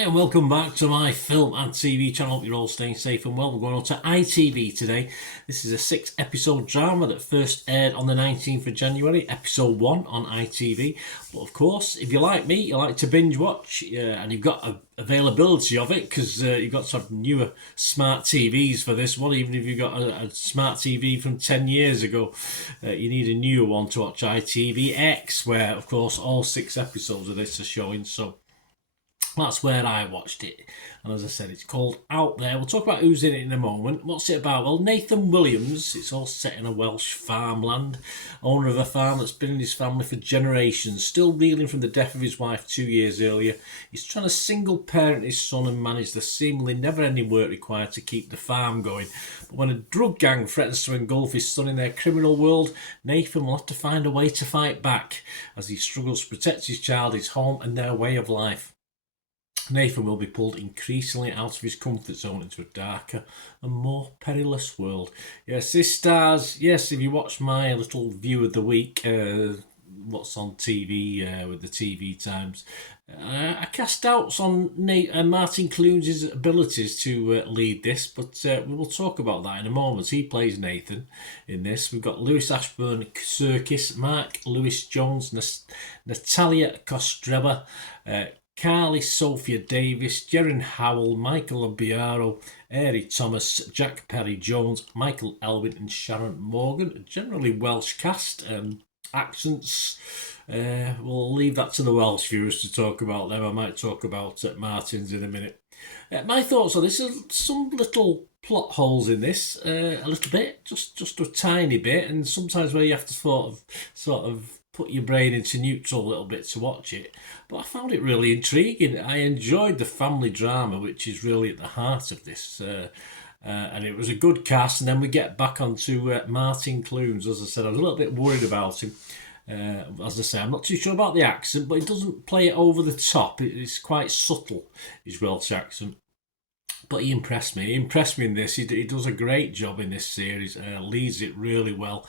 Hi and welcome back to my film and TV channel. Hope you're all staying safe and well. We're going on to ITV today. This is a 6-episode drama that first aired on the 19th of January, episode 1 on ITV. But of course, if you like me, you like to binge watch and you've got availability of it because you've got some newer smart TVs for this one. Even if you've got a smart TV from 10 years ago, you need a newer one to watch ITVX, where of course all 6 episodes of this are showing. So that's where I watched it. And as I said, it's called Out There. We'll talk about who's in it in a moment. What's it about? Well, Nathan Williams, it's all set in a Welsh farmland. Owner of a farm that's been in his family for generations. Still reeling from the death of his wife 2 years earlier. He's trying to single parent his son and manage the seemingly never-ending work required to keep the farm going. But when a drug gang threatens to engulf his son in their criminal world, Nathan will have to find a way to fight back as he struggles to protect his child, his home and their way of life. Nathan will be pulled increasingly out of his comfort zone into a darker and more perilous world. Yes, this stars, if you watch my little view of the week, what's on TV with the TV Times, I cast doubts on Martin Clunes' abilities to lead this, but we will talk about that in a moment. He plays Nathan in this. We've got Lewis Ashburn Serkis, Mark Lewis Jones, Natalia Kostreva, Carly Sophia Davis, Jerin Howell, Michael Obiaro, Airy Thomas, Jack Perry Jones, Michael Elwin and Sharon Morgan. A generally Welsh cast. Accents, we'll leave that to the Welsh viewers to talk about them. I might talk about Martin's in a minute. My thoughts on this are some little plot holes in this, a little bit, just a tiny bit, and sometimes where you have to sort of put your brain into neutral a little bit to watch it. But I found it really intriguing. I enjoyed the family drama, which is really at the heart of this. And it was a good cast. And then we get back onto Martin Clunes. As I said, I was a little bit worried about him. As I say, I'm not too sure about the accent, but he doesn't play it over the top. It's quite subtle, his Welsh accent. But he impressed me. He impressed me in this. He does a great job in this series. Leads it really well.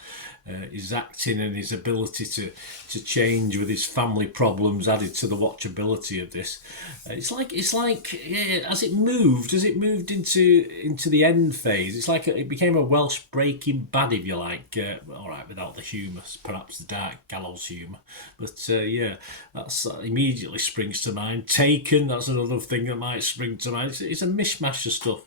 His acting and his ability to change with his family problems added to the watchability of this. It's like as it moved into the end phase. It's like it became a Welsh Breaking Bad, if you like. All right, without the humour, perhaps the dark gallows humour. But that's immediately springs to mind. Taken, that's another thing that might spring to mind. It's a mishmash of stuff.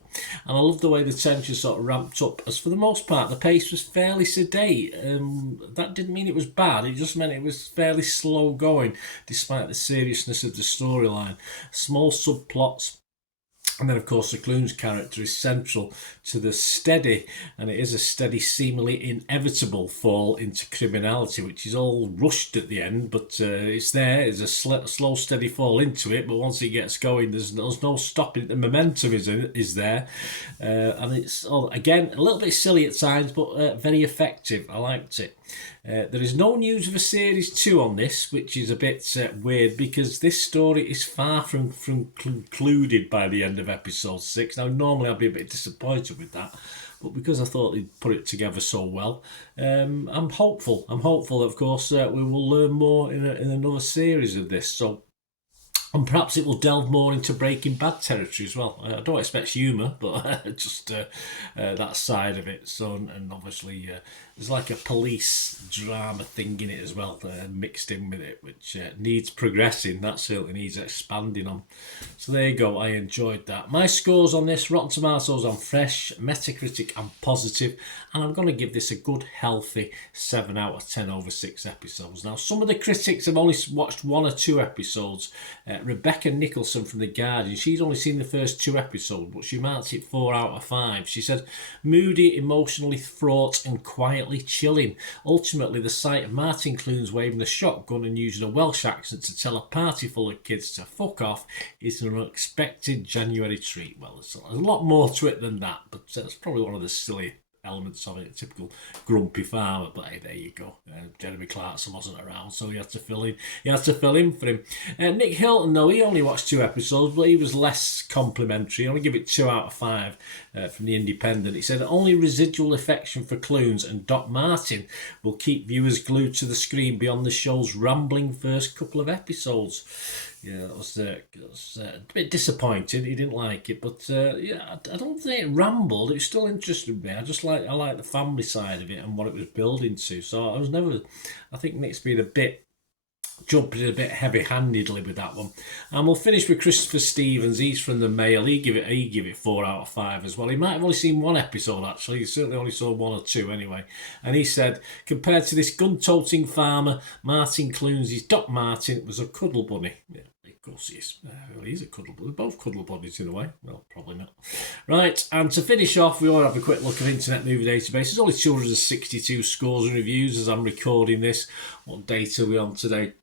And I love the way the tension sort of ramped up, as for the most part the pace was fairly sedate. That didn't mean it was bad, it just meant it was fairly slow going despite the seriousness of the storyline. Small subplots. And then, of course, the Clunes character is central to the steady, and it is a steady, seemingly inevitable fall into criminality, which is all rushed at the end, but it's there. It's a slow, steady fall into it, but once it gets going, there's no stopping it. The momentum is there, and it's, again, a little bit silly at times, but very effective. I liked it. There is no news of a series 2 on this, which is a bit weird because this story is far from concluded by the end of episode 6. Now, normally I'd be a bit disappointed with that, but because I thought they'd put it together so well, I'm hopeful. I'm hopeful that, of course, we will learn more in another series of this. So. And perhaps it will delve more into Breaking Bad territory as well. I don't expect humour, but just that side of it. So, and obviously, there's like a police drama thing in it as well, mixed in with it, which needs progressing. That certainly needs expanding on. So there you go. I enjoyed that. My scores on this: Rotten Tomatoes on Fresh, Metacritic I'm positive, and I'm going to give this a good, healthy 7 out of 10 over 6 episodes. Now, some of the critics have only watched 1 or 2 episodes. Rebecca Nicholson from The Guardian, she's only seen the first 2 episodes, but she marked it 4 out of 5. She said, moody, emotionally fraught and quietly chilling. Ultimately, the sight of Martin Clunes waving a shotgun and using a Welsh accent to tell a party full of kids to fuck off is an unexpected January treat. Well, there's a lot more to it than that, but it's probably one of the silly elements of it, a typical grumpy farmer. But hey, there you go. Jeremy Clarkson wasn't around, so he had to fill in for him. Nick Hilton, though, he only watched 2 episodes, but he was less complimentary. I only give it 2 out of 5 from the Independent. He said only residual affection for Clunes and Doc Martin will keep viewers glued to the screen beyond the show's rambling first couple of episodes. Yeah, it was a bit disappointing. He didn't like it, but yeah, I don't think it rambled. It was still interesting me. I like the family side of it and what it was building to. So I was never. I think Nick's been a bit jumping in a bit heavy-handedly with that one. And we'll finish with Christopher Stevens. He's from the Mail. He give it 4 out of 5 as well. He might have only seen one episode actually. He certainly only saw one or two anyway. And he said, compared to this gun-toting farmer, Martin Clunes, his Doc Martin was a cuddle bunny. Yeah, of course he is. Well, he's a cuddle bunny. They're both cuddle bunnies in a way. Well, probably not. Right, and to finish off, we all have a quick look at Internet Movie Database. There's only 262 scores and reviews as I'm recording this. What date are we on today?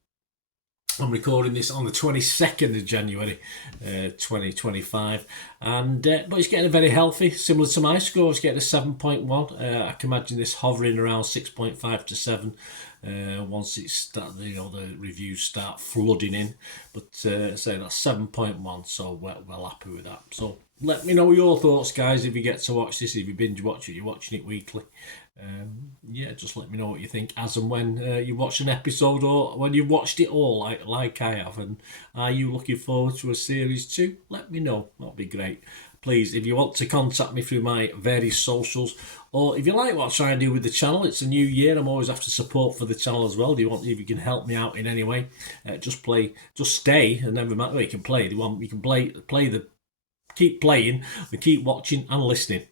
I'm recording this on the 22nd of January 2025, and but it's getting very healthy, similar to my score. It's getting a 7.1. I can imagine this hovering around 6.5 to 7 once the reviews start flooding in. But say that's 7.1, so we're well happy with that. So let me know your thoughts, guys, if you get to watch this. If you binge watch it, you're watching it weekly. Yeah, just let me know what you think as and when you watch an episode or when you've watched it all like I have. And are you looking forward to a series 2? Let me know. That'll be great. Please, if you want to contact me through my various socials, or if you like what I try and do with the channel, it's a new year. I'm always after support for the channel as well. If you can help me out in any way, just stay, and never matter where you can play. You can keep playing, and keep watching and listening.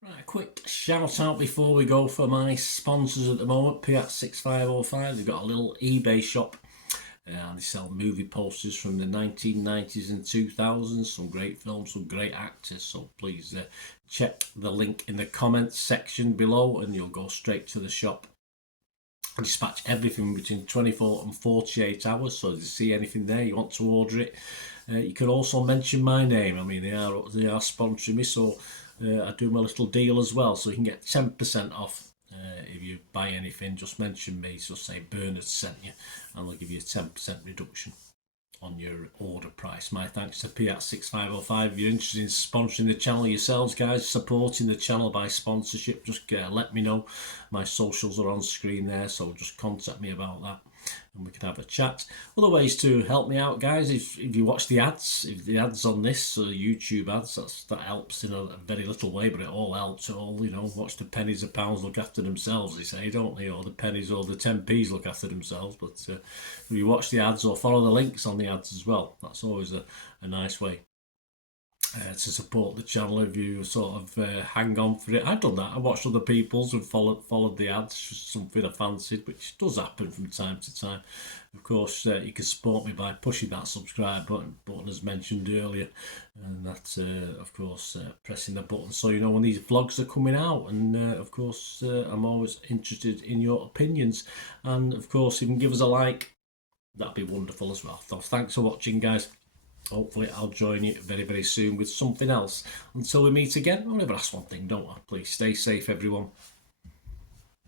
Right, a quick shout out before we go for my sponsors at the moment. Piat 6505, they've got a little eBay shop. They sell movie posters from the 1990s and 2000s, some great films, some great actors. So please check the link in the comments section below and you'll go straight to the shop. I dispatch everything between 24 and 48 hours. So if you see anything there, you want to order it, you can also mention my name. I mean, they are sponsoring me, so I do my little deal as well. So you can get 10% off. If you buy anything, just mention me. So say Bernard sent you, and they'll give you a 10% reduction on your order price. My thanks to Piat 6505. If you're interested in sponsoring the channel yourselves, guys, supporting the channel by sponsorship, just let me know. My socials are on screen there, so just contact me about that and we can have a chat. Other ways to help me out, guys, if you watch the ads, if the ads on this YouTube ads, that helps in a very little way, but it all helps. Watch the pennies and pounds look after themselves, they say, don't they? Or the pennies or the 10p's look after themselves. But if you watch the ads or follow the links on the ads as well, that's always a nice way to support the channel. If you sort of hang on for it, I've done that. I watched other people's and followed the ads, something I fancied, which does happen from time to time. Of course, you can support me by pushing that subscribe button as mentioned earlier, and that of course pressing the button so you know when these vlogs are coming out. And of course I'm always interested in your opinions, and of course if you can give us a like, that'd be wonderful as well. So thanks for watching, guys. Hopefully I'll join you very, very soon with something else. Until we meet again, I'll never ask one thing, don't I? Please stay safe, everyone.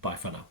Bye for now.